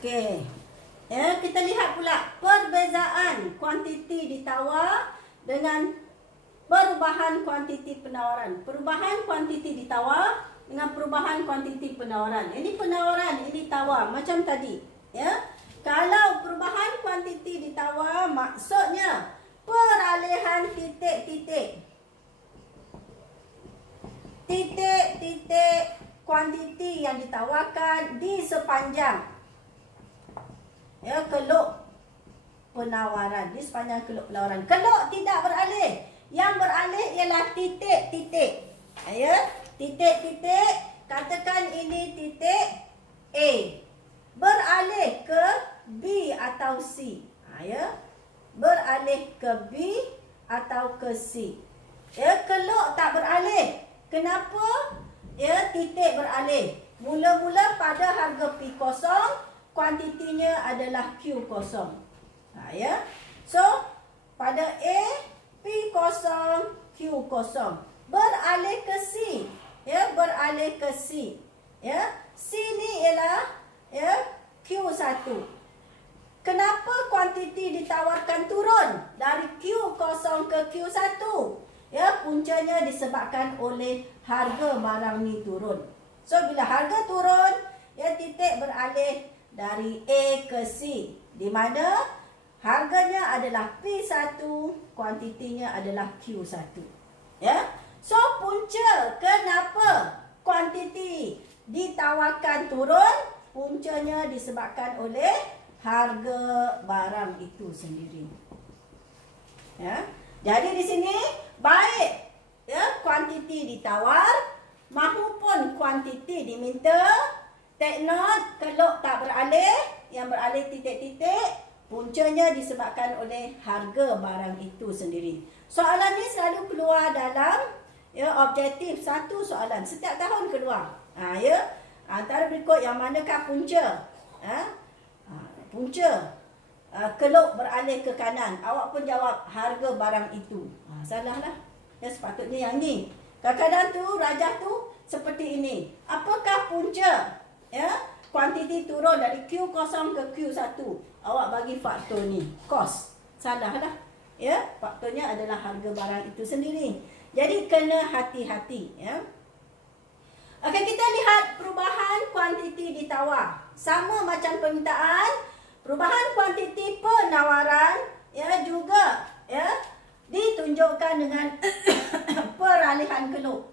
Okey. Ya, kita lihat pula perbezaan kuantiti ditawar dengan perubahan kuantiti penawaran. Perubahan kuantiti ditawar dengan perubahan kuantiti penawaran. Ini penawaran, ini tawar macam tadi, ya. Kalau perubahan kuantiti ditawar maksudnya peralihan titik-titik. Titik-titik kuantiti yang ditawarkan di sepanjang keluk penawaran, di sepanjang keluk penawaran. Keluk tidak beralih. Yang beralih ialah titik-titik. Ya, titik-titik, katakan ini titik A. Beralih ke B atau C. Ya, beralih ke B atau ke C. Ya, keluk tak beralih. Kenapa? Ya, titik beralih. Mula-mula pada harga P0, kuantitinya adalah Q0. Ya. So, pada A, P0, Q0. Beralih ke C. Ya, beralih ke C. Ya, C ni ialah Q1. Kenapa kuantiti ditawarkan turun dari Q0 ke Q1? Ya, puncanya disebabkan oleh harga barang ni turun. So, bila harga turun, ya, titik beralih dari A ke C, di mana harganya adalah P1, kuantitinya adalah Q1. Ya. So, punca kenapa kuantiti ditawarkan turun? Puncanya disebabkan oleh harga barang itu sendiri. Ya. Jadi di sini baik kuantiti ditawar mahupun kuantiti diminta, take note keluk tak beralih, yang beralih titik-titik, puncanya disebabkan oleh harga barang itu sendiri. Soalan ni selalu keluar dalam objektif satu soalan. Setiap tahun keluar. Antara berikut yang manakah punca? Punca keluk beralih ke kanan. Awak pun jawab harga barang itu. Salahlah. Ya, sepatutnya yang ni. Kadang-kadang tu rajah tu seperti ini. Apakah punca? Ya, kuantiti turun dari Q0 ke Q1. Awak bagi faktor ni, kos. Salahlah. Ya, faktornya adalah harga barang itu sendiri. Jadi kena hati-hati, ya. Okey, kita lihat perubahan kuantiti ditawar. Sama macam permintaan, perubahan kuantiti penawaran juga ditunjukkan dengan peralihan keluk.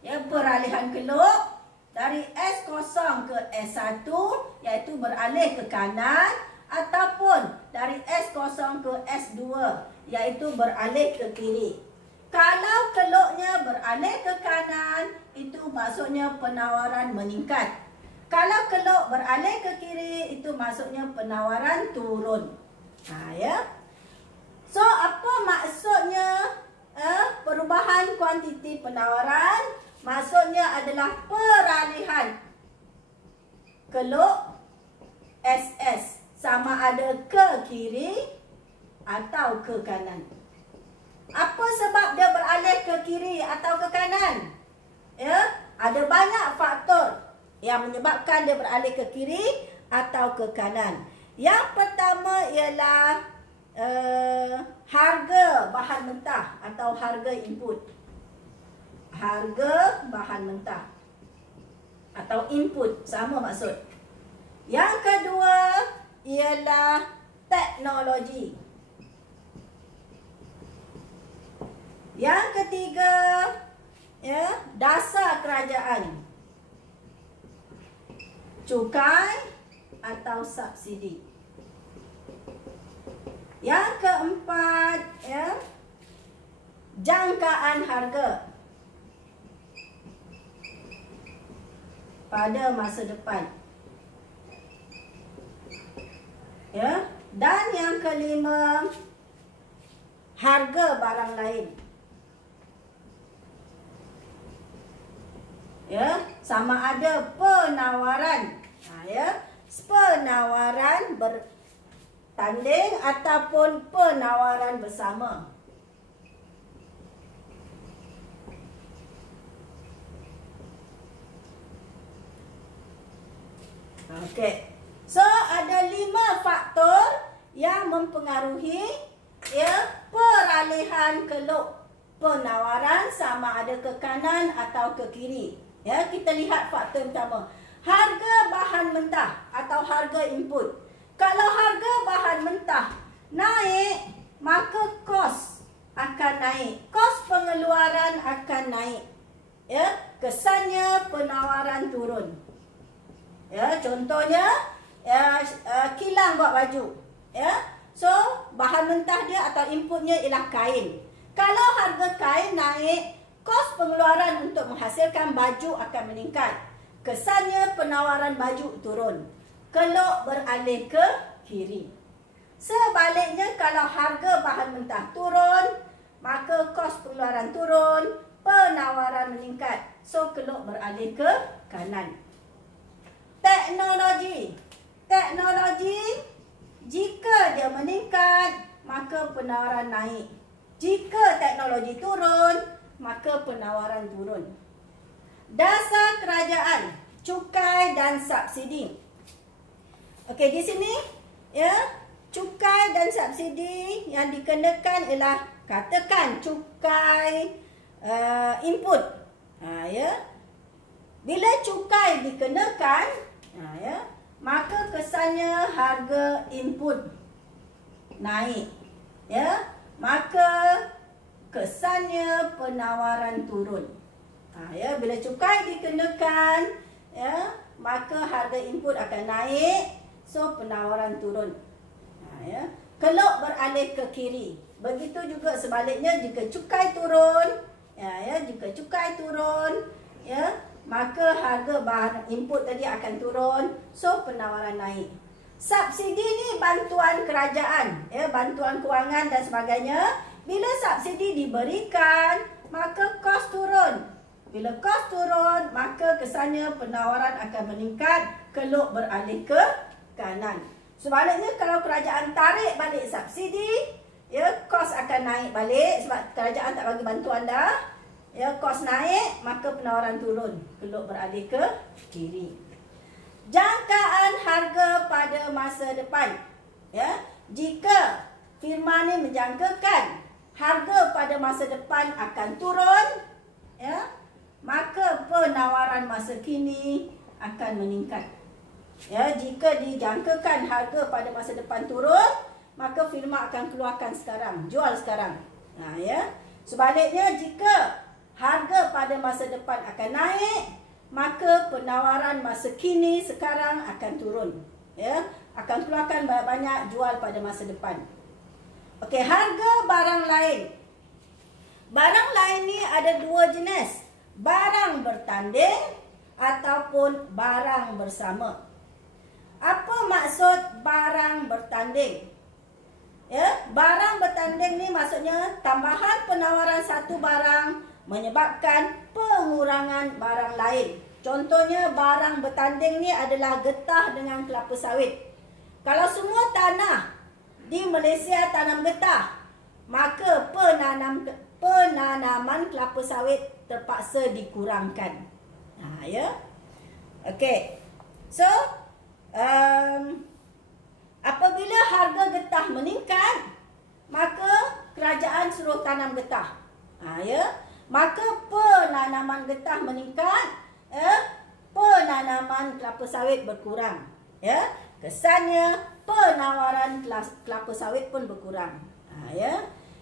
Ya, peralihan keluk dari S0 ke S1, iaitu beralih ke kanan, ataupun dari S0 ke S2, iaitu beralih ke kiri. Kalau keluknya beralih ke kanan, itu maksudnya penawaran meningkat. Kalau keluk beralih ke kiri, itu maksudnya penawaran turun. Ya. So, apa maksudnya perubahan kuantiti penawaran? Maksudnya adalah peralihan keluk SS sama ada ke kiri atau ke kanan. Apa sebab dia beralih ke kiri atau ke kanan? Ya, ada banyak faktor yang menyebabkan dia beralih ke kiri atau ke kanan. Yang pertama ialah harga bahan mentah atau harga input. Harga bahan mentah atau input, sama maksud. Yang kedua ialah teknologi. Yang ketiga, dasar kerajaan. Cukai atau subsidi. Yang keempat, jangkaan harga pada masa depan. Ya, dan yang kelima, harga barang lain. Ya, sama ada penawaran. Penawaran bertanding ataupun penawaran bersama. Okey. So ada 5 faktor yang mempengaruhi peralihan keluk penawaran sama ada ke kanan atau ke kiri. Kita lihat faktor pertama. Harga bahan mentah atau harga input. Kalau harga bahan mentah naik, maka kos akan naik. Kos pengeluaran akan naik. Kesannya penawaran turun. Contohnya kilang buat baju. So bahan mentah dia atau inputnya ialah kain. Kalau harga kain naik, kos pengeluaran untuk menghasilkan baju akan meningkat. Kesannya penawaran baju turun. Keluk beralih ke kiri. Sebaliknya kalau harga bahan mentah turun, maka kos pengeluaran turun, penawaran meningkat. So keluk beralih ke kanan. Teknologi. Teknologi, jika dia meningkat, maka penawaran naik. Jika teknologi turun, maka penawaran turun. Dasar kerajaan, cukai dan subsidi. Okey, di sini cukai dan subsidi yang dikenakan ialah katakan cukai input. Bila cukai dikenakan, maka kesannya harga input naik. Maka kesannya penawaran turun. Bila cukai dikenakan, maka harga input akan naik, so penawaran turun. Keluk beralih ke kiri. Begitu juga sebaliknya jika cukai turun, jika cukai turun, maka harga bahan input tadi akan turun, so penawaran naik. Subsidi ni bantuan kerajaan, bantuan kewangan dan sebagainya. Bila subsidi diberikan, maka kos turun. Bila kos turun, maka kesannya penawaran akan meningkat, keluk beralih ke kanan. Sebaliknya kalau kerajaan tarik balik subsidi, kos akan naik balik sebab kerajaan tak bagi bantuan dah. Kos naik, maka penawaran turun, keluk beralih ke kiri. Jangkaan harga pada masa depan. Jika firma ni menjangkakan harga pada masa depan akan turun, maka penawaran masa kini akan meningkat. Jika dijangkakan harga pada masa depan turun, maka firma akan keluarkan sekarang, jual sekarang. Sebaliknya jika harga pada masa depan akan naik, maka penawaran masa kini sekarang akan turun. Akan keluarkan banyak-banyak, jual pada masa depan. Okey, harga barang lain. Barang lain ni ada 2 jenis. Barang bertanding ataupun barang bersama. Apa maksud barang bertanding? Barang bertanding ni maksudnya tambahan penawaran satu barang menyebabkan pengurangan barang lain. Contohnya barang bertanding ni adalah getah dengan kelapa sawit. Kalau semua tanah di Malaysia tanam getah, maka penanaman kelapa sawit terpaksa dikurangkan. Okey. So, apabila harga getah meningkat, maka kerajaan suruh tanam getah. Maka penanaman getah meningkat, penanaman kelapa sawit berkurang. Kesannya penawaran kelapa sawit pun berkurang.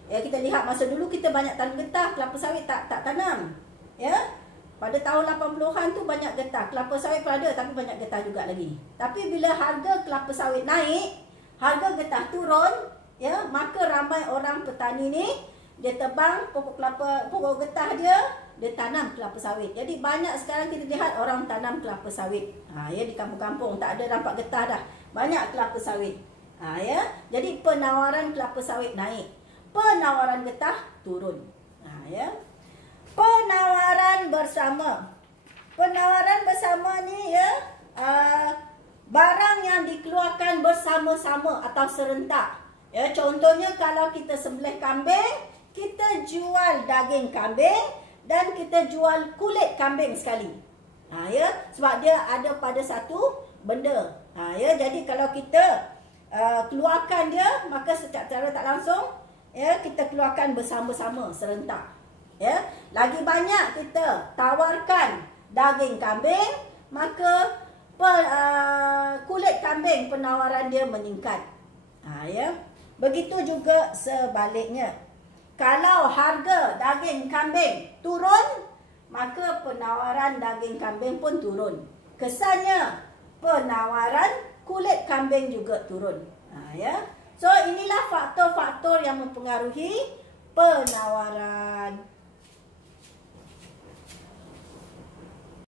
Kita lihat masa dulu kita banyak tanam getah, kelapa sawit tak tanam. Pada tahun 80-an tu banyak getah, kelapa sawit pun ada tapi banyak getah juga lagi. Tapi bila harga kelapa sawit naik, harga getah turun, maka ramai orang petani ni dia tebang pokok getah dia tanam kelapa sawit. Jadi banyak sekarang kita lihat orang tanam kelapa sawit. Di kampung-kampung tak ada nampak getah dah. Banyak kelapa sawit. Jadi penawaran kelapa sawit naik. Penawaran getah turun. Penawaran bersama. Penawaran bersama ni barang yang dikeluarkan bersama-sama atau serentak. Contohnya kalau kita sembelih kambing, kita jual daging kambing dan kita jual kulit kambing sekali. Ya, sebab dia ada pada satu benda. Ya, jadi kalau kita keluarkan dia, maka secara tak langsung ya kita keluarkan bersama-sama serentak. Ya, lagi banyak kita tawarkan daging kambing, maka kulit kambing penawaran dia meningkat. Ya, begitu juga sebaliknya. Kalau harga daging kambing turun, maka penawaran daging kambing pun turun. Kesannya penawaran kulit kambing juga turun. Ya. So inilah faktor-faktor yang mempengaruhi penawaran.